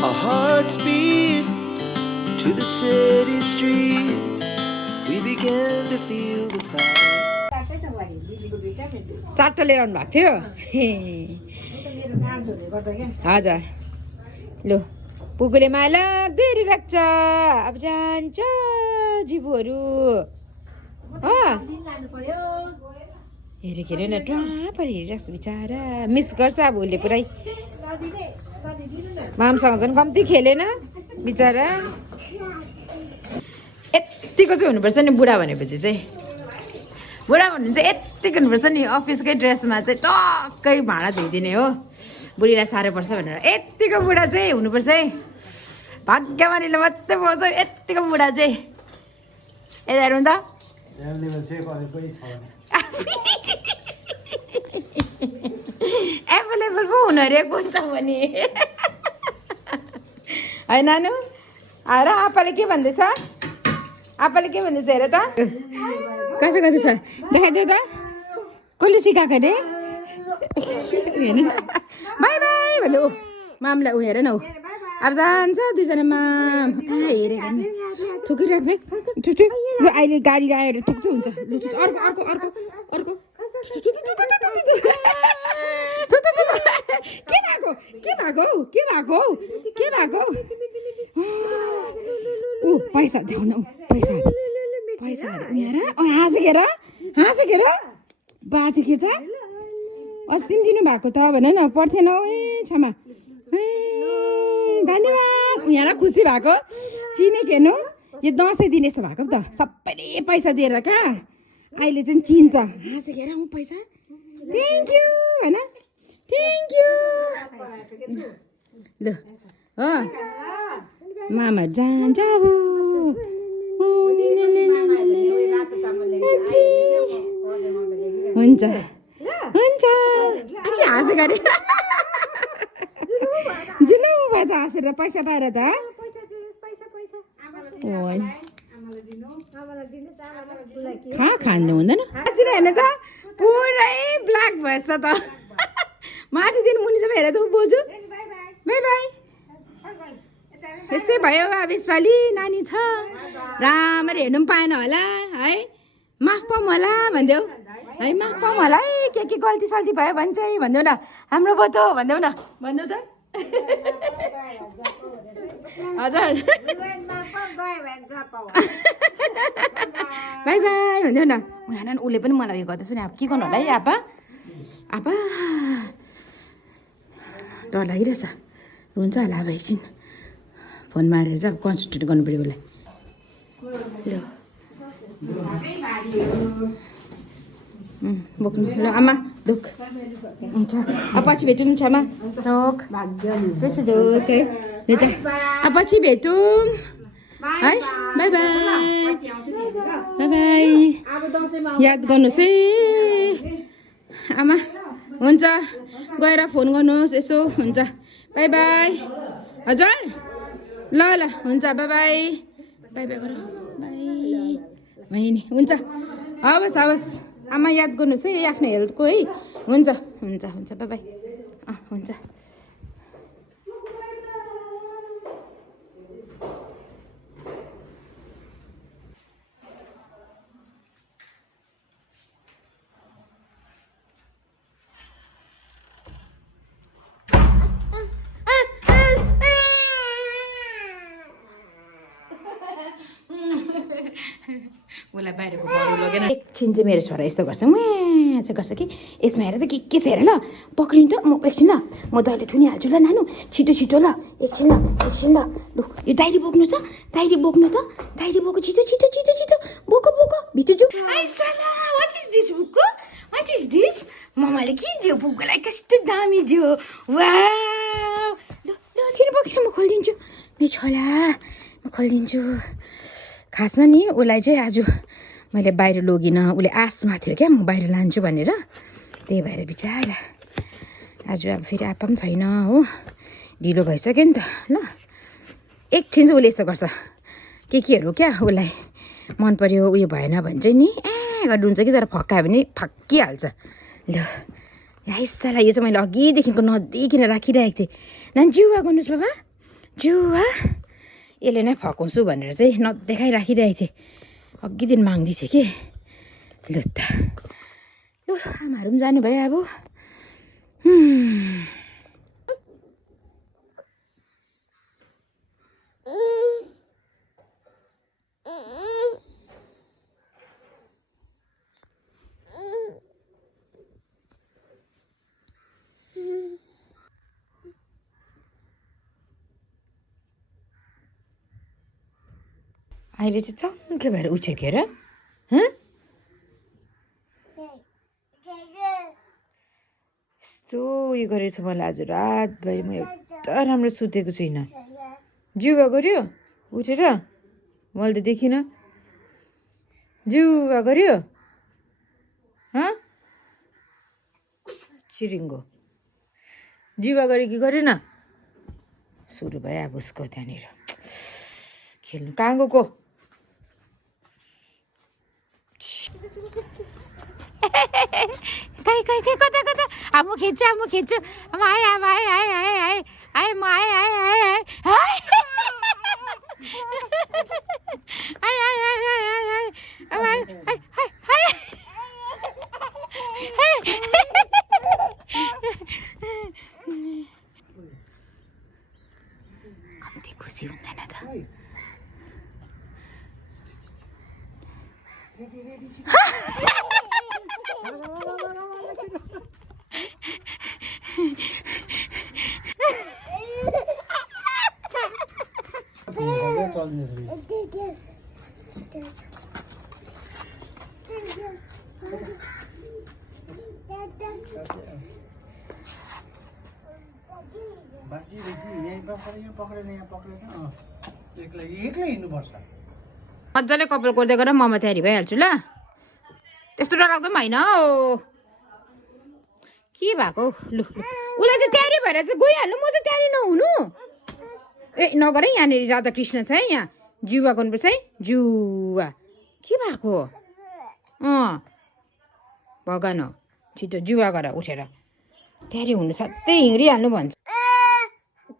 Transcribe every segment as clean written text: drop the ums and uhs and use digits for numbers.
Our hearts beat to the city streets. We began to feel the fire. चारवटा लिएर आउनु भएको थियो हजुर लु पुगुले माला देरी लाग्छ अब जान्छ जिबुहरू हेरेको हेरेन ट्रापर हेरिरहेको छ बिचारा मिस गर्छ अब उसले पुरै मामसँग झन् कम्ती खेलेन बिचारा यत्तिको चाहिँ हुनुपर्छ नि बुढा भनेपछि चाहिँ बुढा भन्नु चाहिँ यत्तिको हुनुपर्छ नि अफिसकै ड्रेसमा चाहिँ टक्कै भाँडा धोइदिने हो बुढीलाई साह्रो पर्छ भनेर यत्तिको बुढा चाहिँ हुनुपर्छ है भाग्यमानीले मात्रै पाउँछ यत्तिको बुढा चाहिँ यता हेर्नु त एभाइलेबल पो हुनु अरे हुन्छ भने है नानु आएर आप्पाले के भन्दैछ आप्पाले के भन्दैछ हेर त कसो गर्दैछ देखाइदेऊ त कसले सिकाएको अरे बाई बाई भन्दै ऊ मामलाई ऊ हेर न ऊ अब जान्छ दुईजना माम हेरेको नि थुकिरहेको ल अहिले गाडी आएर थुक्छु हुन्छ अर्को अर्को अर्को अर्को के भएको के भएको के भएको के भएको ऊ पैसा देखाउन ऊ पैसा पैसा हेर हाँसेर हाँसेर बाजे के छ अस्ति दिनु भएको त भन न पर्थेन ए क्षमा धन्यवाद यहाँ खुसी भएको चिनेको हेर्नु यो दसैँ दिन यस्तो भएको त सबैले पैसा दिएर कहाँ अहिले चाहिँ चिन्छ हाँसेर पैसा थ्याङ्क यू होइन थ्याङ्क यू ल हो मामा जान्छ अब हुन्छ हुन्छ हाँसो गरे जुलु भयो त हाँसेर पैसा पाएर त कहाँ खानु हुँदैन हेर्नु त पुरै ब्ल्याक भएछ त माथि दिन मुनि सबै हेरेर त बोजू बाई बाई यस्तै भयो अब यसपालि नानी छ राम्ररी हेर्नु पनि पाएन होला है माफ पाऊँ होला भनिदेऊ है माफ पाऊँ होला है के गल्ती सल्ती भयो भने चाहिँ भनिदेऊ न हाम्रो बोजू भनिदेऊ न भनिदेऊ त हजुर बाई बाई भनिदेऊ न उहाँ उसले पनि मलाई उयो गर्दैछ नि अब के गर्नु होला है आपा आपा डर लागिरहेछ हुन्छ होला अब एकछिन फोन मारेर चाहिँ अब कन्सन्ट्रेट गर्नु पऱ्यो उसलाई ल बोक्नु ल आमा दुख हुन्छ अब पछि भेटौँ छमा दुख त्यसो दुख अब पछि भेटौँ है बाई बाई बाई बाई याद गर्नुहोस् है आमा हुन्छ गएर फोन गर्नुहोस् यसो हुन्छ बाई बाई हजुर ल ल हुन्छ बाई बाई बाई बाई गर बाई भयो नि हुन्छ हवस् हवस् आमा याद गर्नुहोस् है आफ्नो हेल्थको है हुन्छ हुन्छ हुन्छ बाई बाई हुन्छ उसलाई बाहिरको बरु लगेन एकछिन चाहिँ मेरो छोरा यस्तो गर्छ उहाँ चाहिँ गर्छ कि यसमा हेर त के छ हेर ल पक्रिनु त म एकछिन ल म दहीले थुनिहाल्छु ल नानु छिटो छिटो ल एकछिन ल लु यो डायरी बोक्नु त डायरी बोक्नु त डायरी बोक्नु छिटो छिटो छिटो छिटो बोको बोको भित्र जाऊ वाट इज दिस बुकको वाट इज दिस मम्माले के दियो बुकलाई कस्तो दामी दियो वा ल ल किन बोकेर म खोलिदिन्छु मेरो छोरा म खोलिदिन्छु खासमा नि उसलाई चाहिँ आज मैले बाहिर लगिनँ उसले आशमा थियो क्या म बाहिर लान्छु भनेर त्यही भएर बिचारा आज अब फेरि आप्पा पनि छैन हो ढिलो भइसक्यो नि त ल एकछिन चाहिँ उसले यस्तो गर्छ केहरू क्या उसलाई मन पर्यो उयो भएन भने चाहिँ नि गरेर हुन्छ कि तर फकायो भने फक्किहाल्छ ल आइसाला यो चाहिँ मैले अघिदेखिको नदिकिन राखिरहेको थिएँ नानी जिउवा गर्नुहोस् बाबा जुवा यसले नै फकाउँछु भनेर चाहिँ नदेखाइराखिरहेको थिएँ अघि दिन माग्दै थिएँ कि लु त लु आमाहरू पनि जानुभयो अब अहिले चाहिँ चङ्खे भएर उठ्यो के र यस्तो उयो गरेको छ मलाई आज रातभरि म एउटा राम्रो सुतेको छुइनँ जुवा गऱ्यो उठेर मैले त देखिनँ जुवा गऱ्यो चिरिङ्गो जुवा गऱ्यो कि गरेन सुरु भयो अब उसको त्यहाँनिर खेल्नु कहाँ गएको कहीँ कहीँ कहीँ कता कता अब म खिच्छु अब आएँ अब आएँ आएँ म आएँ कति खुसी हुँदैन त मजाले कपाल कोर्दै गर ममा तयारी भइहाल्छु ल त्यस्तो डरलाग्दो पनि होइन हो के भएको लु उसलाई चाहिँ तयारी भएर चाहिँ गइहाल्नु म चाहिँ तयारी नहुनु ए नगर है यहाँनिर राधाकृष्ण छ है यहाँ जुवा गर्नुपर्छ है जुवा के भएको भगवान हो छिटो जुवा गर उठेर तयारी हुनु सधैँ हिँडिहाल्नु भन्छ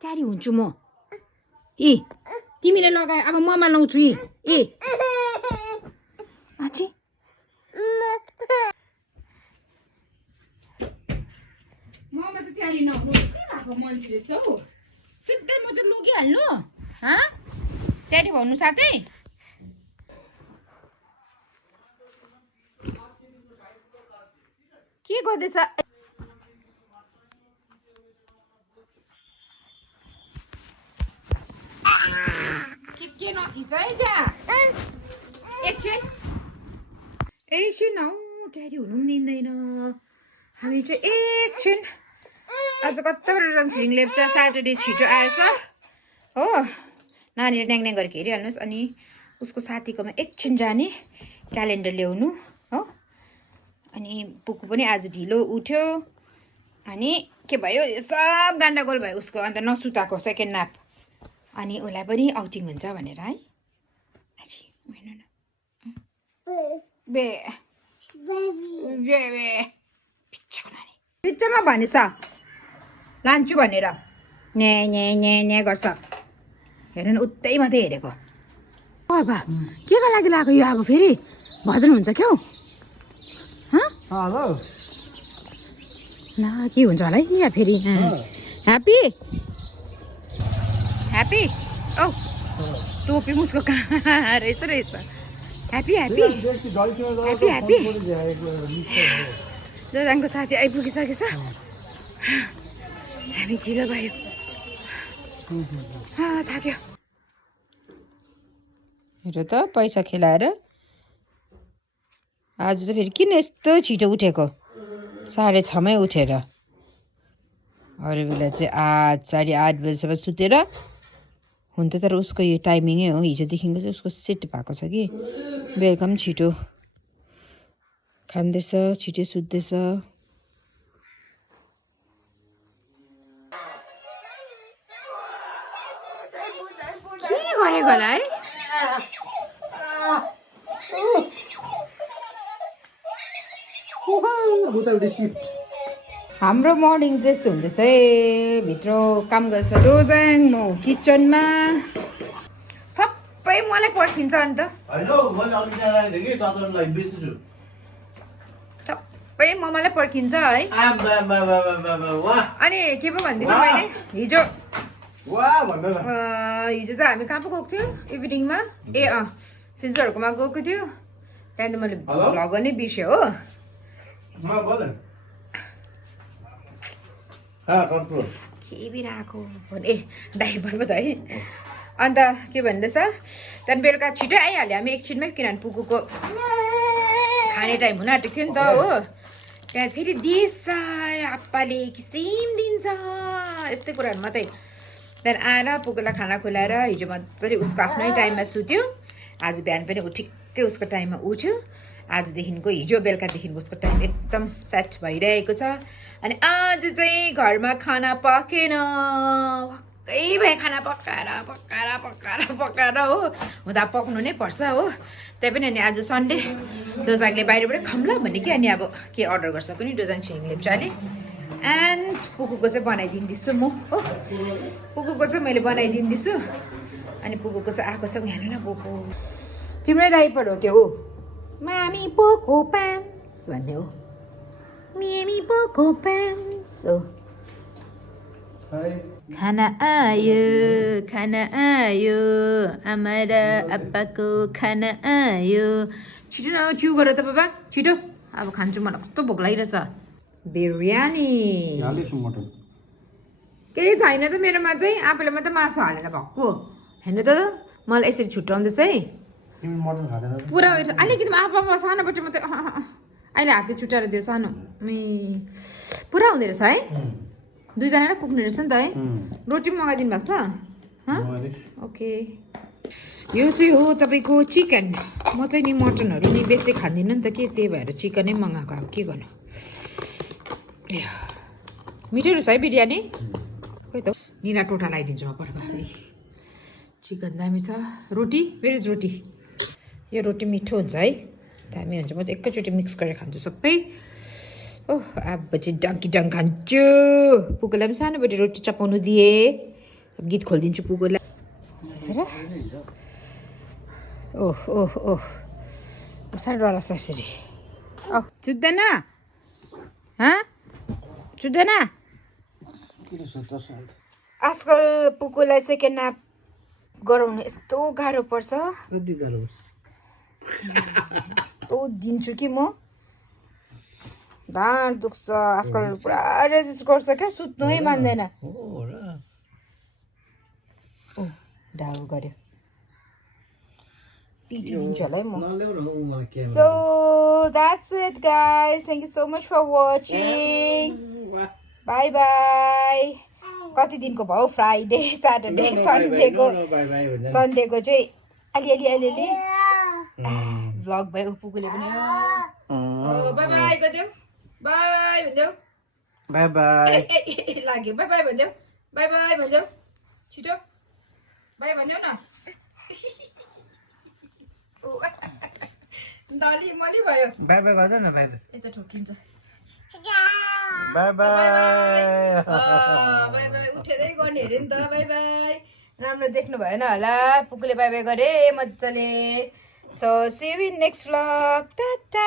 तयारी हुन्छु म ए तिमीले लगाए अब ममा लाउँछु ए आछि ममा चाहिँ तयारी नहुनु के भएको मान्छे रहेछ हौ सिधै म चाहिँ लगिहाल्नु तयारी भन्नु साथै के गर्दैछ के नथिच है त्यहाँ एकछिन हौ तयारी हुनु पनि दिँदैन हामी चाहिँ एकछिन आज कताबाट जान्छ छिरिङ लेप्चा स्याटरडे छिटो आएछ हो नानीले ड्याङ गरेर हेरिहाल्नुहोस् अनि उसको साथीकोमा एकछिन जाने क्यालेन्डर ल्याउनु हो अनि पुक्कु पनि आज ढिलो उठ्यो अनि के भयो सब गान्डागोल भयो उसको अन्त नसुताको सेकेन्ड नाप अनि उसलाई पनि आउटिङ हुन्छ भनेर है बे पिक्चरमा भनेछ लान्छु भनेर न्या गर्छ हेर्नु न उतै मात्रै हेरेको बाबा के को लागि लाग्यो यो अब फेरि भजन हुन्छ क्या ल के हुन्छ होला है यहाँ फेरि ह्याप्पी ह्याप्पी औ टोपी मुसको कहाँ रहेछ ह्याप्पी जोजाङको साथी आइपुगिसकेछ हामी ढिलो भयो थाक्यो हेर त पैसा खेलाएर आज चाहिँ फेरि किन यस्तो छिटो उठेको 6:30 उठेर अरू बेला चाहिँ 8:30 बजीसम्म सुतेर हुन त तर उसको यो टाइमिङै हो हिजोदेखिको चाहिँ उसको सेट भएको छ कि बेलुका पनि छिटो खाँदैछ छिटो सुत्दैछ के गरेको होला है हाम्रो मर्निङ चाहिँ यस्तो हुँदैछ है भित्र काम गर्छ डोजाङ म किचनमा सबै मलाई पर्खिन्छ अन्त सबै मलाई पर्खिन्छ है अनि के पो भन्दिनँ मैले हिजो चाहिँ हामी कहाँ पो गएको थियो इभिनिङमा फिन्सरहरूकोमा गएको थियो त्यहाँदेखि मैले भ्लग गर्नै बिर्सेँ हो के बिराको भने ड्राइभर पो त है अन्त के भन्दैछ त्यहाँदेखि बेलुका छिटै आइहाल्यो हामी एकछिनमै किनभने पुगुको खाने टाइम हुन आँटेको थियो नि त हो त्यहाँ फेरि देश आप्पाले किसिम दिन्छ यस्तै कुराहरू मात्रै त्यहाँदेखि आएर पुगुलाई खाना खुलाएर हिजो मजाले उसको आफ्नै टाइममा सुत्यो आज बिहान पनि ठिक्कै उसको टाइममा उठ्यो आजदेखिको हिजो बेलुकादेखिको उसको टाइम एकदम सेट भइरहेको छ अनि आज चाहिँ घरमा खाना पकेन भक्कै भए खाना पकाएर हो हुँदा पक्नु नै पर्छ हो त्यही पनि अनि आज सन्डे डोजाङले बाहिरबाट खम्ला भन्ने कि अनि अब के अर्डर गर्छ पनि डोजाङ छिरिङ लेप्चाले एन्ड पुगुको चाहिँ बनाइदिँदैछु म हो पुगुको चाहिँ मैले बनाइदिँदैछु अनि पुगुको चाहिँ आएको छ यहाँ न बोको तिम्रै डाइपर हो त्यो हो मामी पोको प्यान्ट्स भन्ने हो मिमी पोको प्यान्ट्स हो खाना आयो आमा र आप्पाको खाना आयो छिटो न चिउ गर त बाबा छिटो अब खान्छु मलाई कस्तो भोक लागिरहेछ बिरयानी केही छैन त मेरोमा चाहिँ आफूले मात्रै मासु हालेर भएको होइन त मलाई यसरी छुट्याउँदैछ है पुरा अलिकति आफू सानोबाट मात्रै अहिले हातले छुट्याएर दियो सानो पुरा हुँदो रहेछ है दुईजनालाई पुग्ने रहेछ नि त है रोटी पनि मगाइदिनु भएको छ ओके यो चाहिँ हो तपाईँको चिकन म चाहिँ नि मटनहरू नि बेसी खाँदिनँ नि त के त्यही भएर चिकनै मगाएको अब के गर्नु मिठो रहेछ है बिरयानी खोइ त निरा टोटा लगाइदिन्छु म पर्ख चिकन दामी छ रोटी वेयर इज रोटी यो रोटी मिठो हुन्छ है दामी हुन्छ म त एकैचोटि मिक्स गरेर खान्छु सबै ओह अब चाहिँ डङ्की डङ खान्छु पुगोलाई पनि सानोबटी रोटी चपाउनु दिएँ अब गीत खोलिदिन्छु पुगोलाई हेर ओह ओह ओह साह्रो डराउँछ यसरी चुत्दैन चुत्दैन आजकल पुगोलाई सेकेन्ड नाप गराउनु यस्तो गाह्रो पर्छ यस्तो दिन्छु कि म ढाड दुख्छ आजकल पुरा रेजिस्ट गर्छ क्या सुत्नै मान्दैन ढाउ गर्यो पिटिदिन्छु होला है म so that's it guys thank you so much for watching bye bye कति दिनको भयो फ्राइडे स्याटरडे सन्डेको चाहिँ अलिअलि भ्लग भयो पुगुले पनि बाई बाई गरिदेऊ बाई भनिदेऊ बाई बाई लाग्यो बाई बाई भनिदेऊ बाई बाई भनिदेऊ छिटो बाई भनिदेऊ न दली मली भयो बाई बाई गर्दैन बाई बाई यता ठोकिन्छ बाई बाई बाई बाई उठेरै गर्ने अरे नि त बाई बाई राम्रो देख्नु भएन होला पुगुले बाई बाई गरे मजाले so see you in next vlog Tata